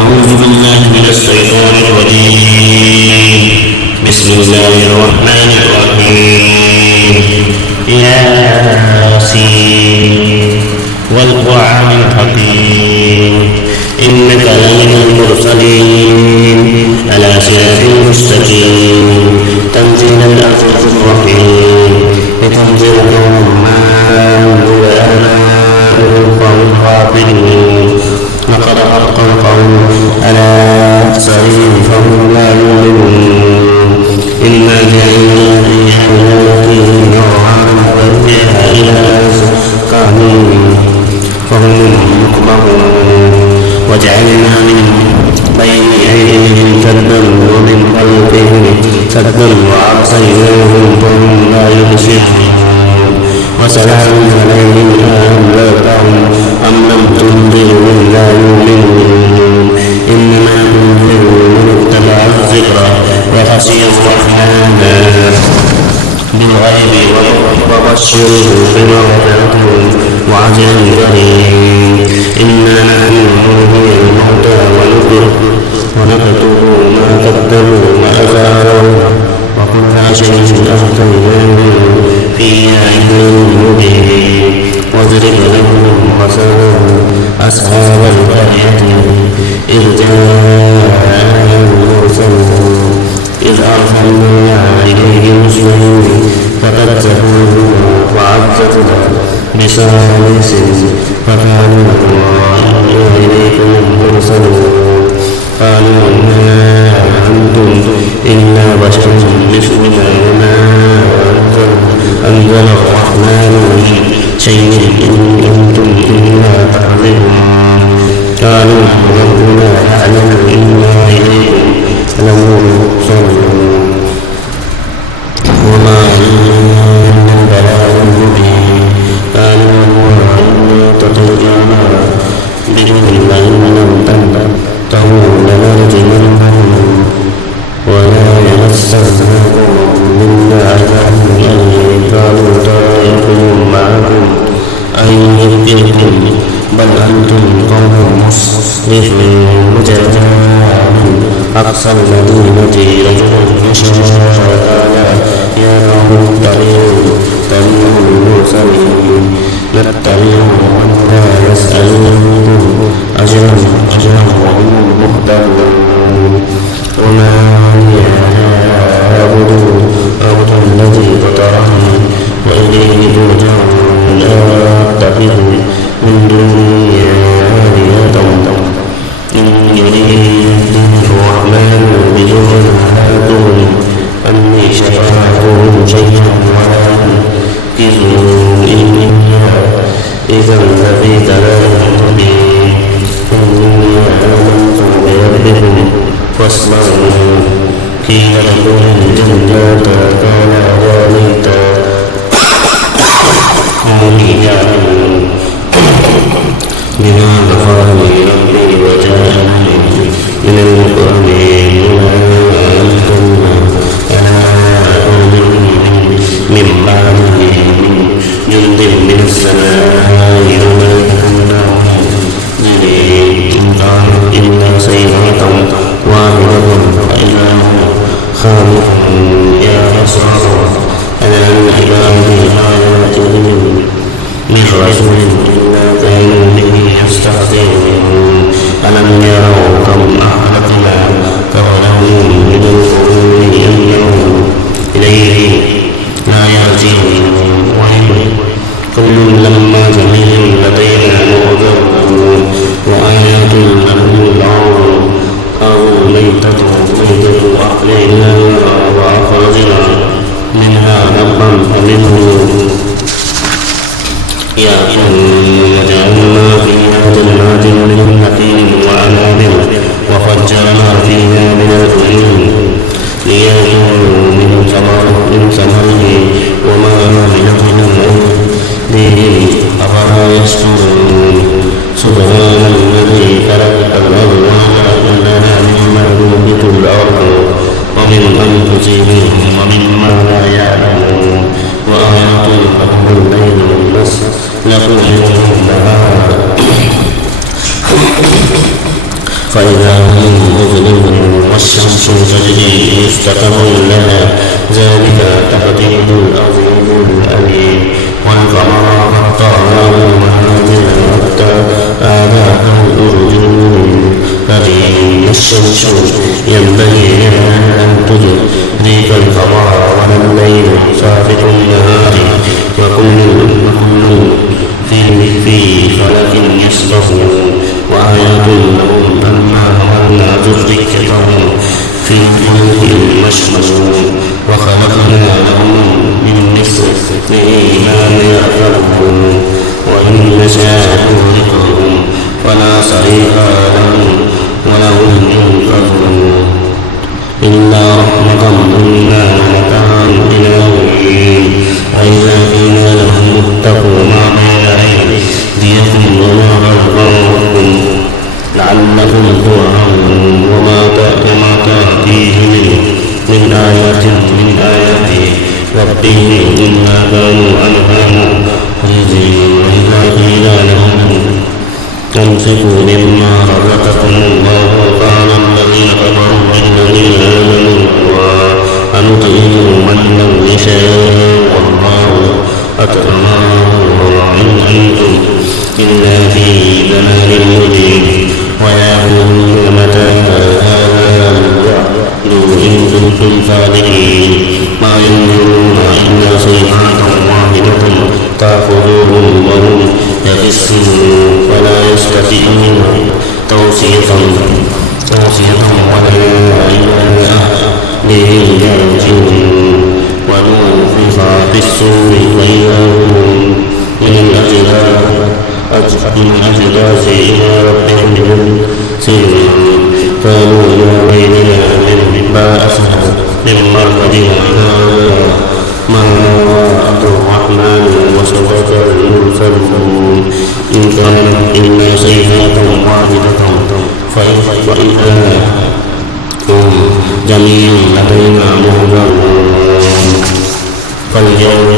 أعوذ بالله من الشيطان الرجيم. بسم الله الرحمن الرحيم. ياسين والقرآن الحكيم إنك لمن المرسلين على صراط مستقيم تنزيل العزيز الرحيم لتنذر قوما ما أنزل آباؤهم فهم غافلون لقد حق القول على أكثرهم فهم لا يؤمنون إنا جعلنا في حياتهم نوعا فارجعها إلى أذقانهم فهم مقمحون وجعلنا من بين أيديهم سدا ومن خلفهم سدا وأغشيناهم فهم لا يبصرون وسلام عليهم أنذرتهم أم لم تنذرهم لا يؤمنون إنما تنذر من اتبع الذكر وخشي الرحمن بالغيب وبشره بمغفرة وأجر كريم إنا نحن نحيي الموتى ونكتب ما قدموا وآثارهم وكل شيء أحصيناه في إمام مبين واضرب لهم مثلا أصحاب القرية إذ جاءها المرسلون إذ أرسلنا إليهم رسلا فكذبوه وعززنا بثالث فقالوا إنا إليكم مرسلون قالوا ما أنتم إلا بشر مثلنا وما أنزل الرحمن من شيء إن أنتم إلا تعلمون قالوا ربنا يعلم إنا إليكم لمرسلون وما علمنا إلا البلاغ المبين قالوا إنا تطيرنا بكم لئن لم تنتهوا لنرجمنكم ولا يمسنكم منا عذاب أليم قالوا طائركم معكم أن يذكركم بل أنتم قوم مسرفون وجاءوا أقصى المدينة رجل فشاء يا قوم اتبعوا المرسلين نتبعوا من لا يسألونكم أجرا وهم مهتدون وما أعبد الذي فطرني وإليه ترجعون لا أتخذ من دونه آلهة إن يريدني الرحمن بضر لا تغن عني شفاعتهم شيئا ولا ينقذون إني إذا لفي ضلال مبين إني آمنت بربكم فاسمعون قيل ادخلوا الجنة كان ذلك مؤمنا بما غفر لي ربي وجعلني من المكرمين وما أنزلنا على قوم من بعده من جند من السماء وما كنا منزلين إن كانت إلا صيحة واحدة فإذا هم خامدون يا حسرة على عبادي حياتهم من رسول إلا كانوا به يستهزئون ألم يروا كم أهلكنا قبلهم من القرون ينظرون إليه لا يرجعون وإن كل لما جميع لدينا معذرون وآيات لهم الأرض أو ميتة أحييناها وأخرجنا منها حبا فمنه وجعلنا فيها جنات من نخيل وأعناب وفجرنا فيها من العيون ليأكلوا من ثمره وما عملت من أيديهم أفلا يشكرون سبحان الذي خلق الأزواج كلها مما تنبت الأرض ومن أنفسهم ومما لا يعلمون وآيات لهم الليل والنهار فإذا هم مظلمون والشمس تجري مستقر لها ذلك تقدير العزيز العليم والقمر قدرناه منازل حتى عاد كالأرجون فإن الشمس ينبغي لها أن تدرك القمر ولا الليل سابق النهار وكل في فلك يسبحون وآيات لهم أنا حملنا ذريتهم في الفلك المشحون وخلقنا لهم من مثله ما يركبون وإن نشاء نهلكهم فلا صريخ لهم ولهم ينقذون إلا رحمة منا ومتاعا إلى حين وإذا قيل لهم اتقوا ما بين أيديكم وما خلفكم لعلكم ترحمون وما تأتيهم من آية من آيات ربهم إلا كانوا عنها معرضين وإذا قيل لهم أنفقوا مما رزقكم الله قال الذين كفروا للذين آمنوا أنطعم من لو يشاء والله أطعمه إن أنتم إلا في ضلال مبين ويقولون متى هذا الوعد إن كنتم صادقين ما ينظرون إلا صيحة واحدة تأخذهم وهم يخصمون فلا يستطيعون توصية ولا إلى أهلهم يرجعون ونفخ في الصور وإذا هم من الأجداث إلى ربهم ينسلون قالوا يا ويلنا من بعثنا من مرقدنا ما وعد الرحمن وصدق المرسلون إن كانت إلا صيحة واحدة فإذا هم جميع لدينا محضرون فاليوم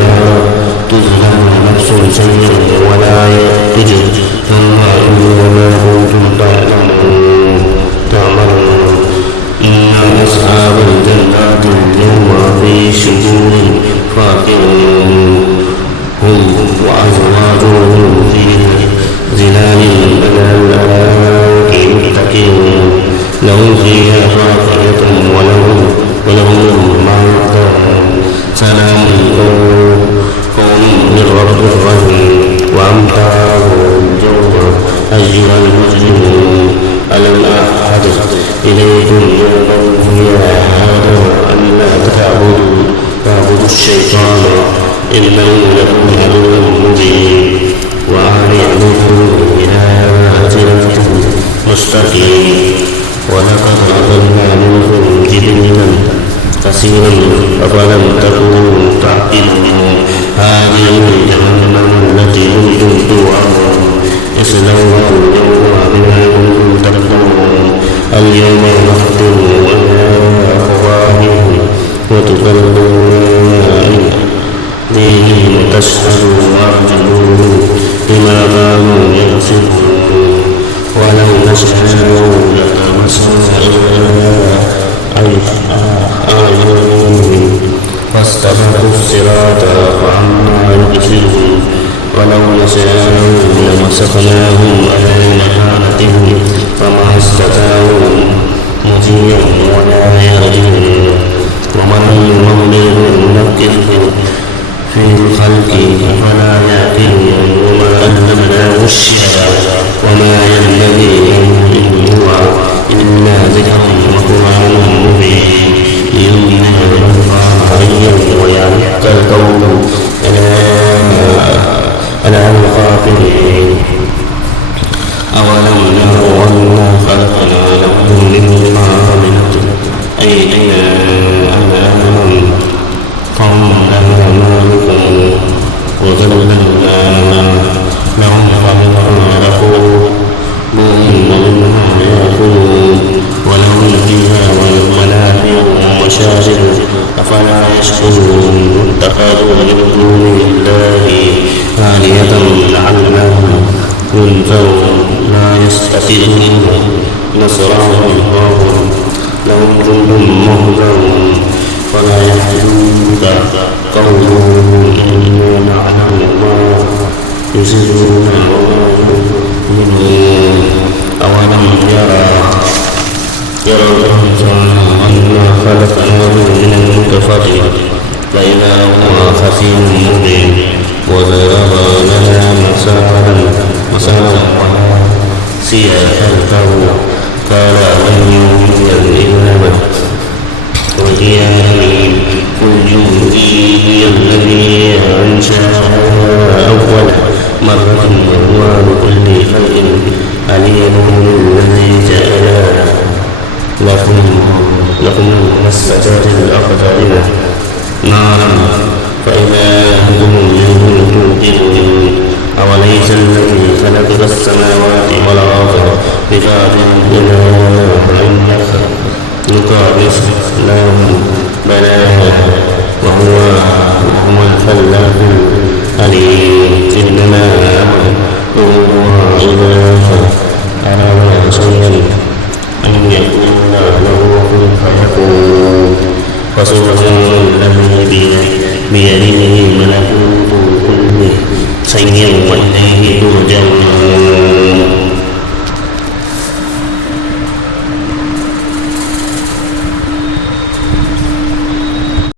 لا تظلم نفس شيئا ولا تجزون وما كنتم تعملون إن أصحاب الجنات اليوم في شجور فاكهون هم وأزواجهم في ظلال على الأرائك متكئون لهم فيها فاكهة ولهم ما يدعون سلام قوم من رب الرحيم وأمطار الجو أيها المسلمون ألم أعهد إليكم يا آدم أن لا تعبدوا الشيطان إنه لكم عدو مبين وأن اعبدوا إلى صراط مستقيم ولقد أضلنا منكم جبلا كثيرا أفلم تكونوا تعقلون هذه جهنم التي كنتم توعدون اصلوها اليوم بما كنتم تكفرون اليوم نختم على أفواههم وتكلمنا أيديهم وتشهد أرجلهم بما كانوا يكسبون ولو نشاء لطمسنا أعينهم فاستبقوا الصراط فعنا يبصرون ولو نشاء لمسخناهم على مكانتهم فما استطاعوا مضيا ولا يرجعون ومن ننكره في الخلق أفلا يعقلون وما علمناه الشعر وما ينبغي له إن هو إلا ذكر وقرآن مبين ليؤمن بالغيب ويعرف القول على الغافلين أولم يروا أنا خلقنا لهم مما عملت أيدينا أنعاما فهم لها مالكون وذللنا لهم فمنها يأكلون ومنها يأكلون ولهم فيها منافع ومشارب أفلا يشكرون واتخذوا من دون الله آلهة لعلهم ينذرون لا يستطيعون نصرهم لهم جند مهزم ولا يحزنك قولهم إنا نعلم ما يسرون وما يعلنون أولم يرى الإنسان أنا خلقناه من النطفة فإذا هو خصيم مبين وضرب لنا مثلا ونسي خلقه قال من يحيي العظام وهي رميم قل يحيي الذي أنشأها أول مرة وهو بكل خلق عليم الذي جعل لكم مسجد الأقدار نارا فإذا أنتم منه توقدون أوليس الذي خلق السماوات والأرض بقادر على أن يخلق مثلهم بلى وهو الخلاق العليم إنما أمره إذا أراد شيئا أن يكون له كن فيكون فسبحان الذي بيده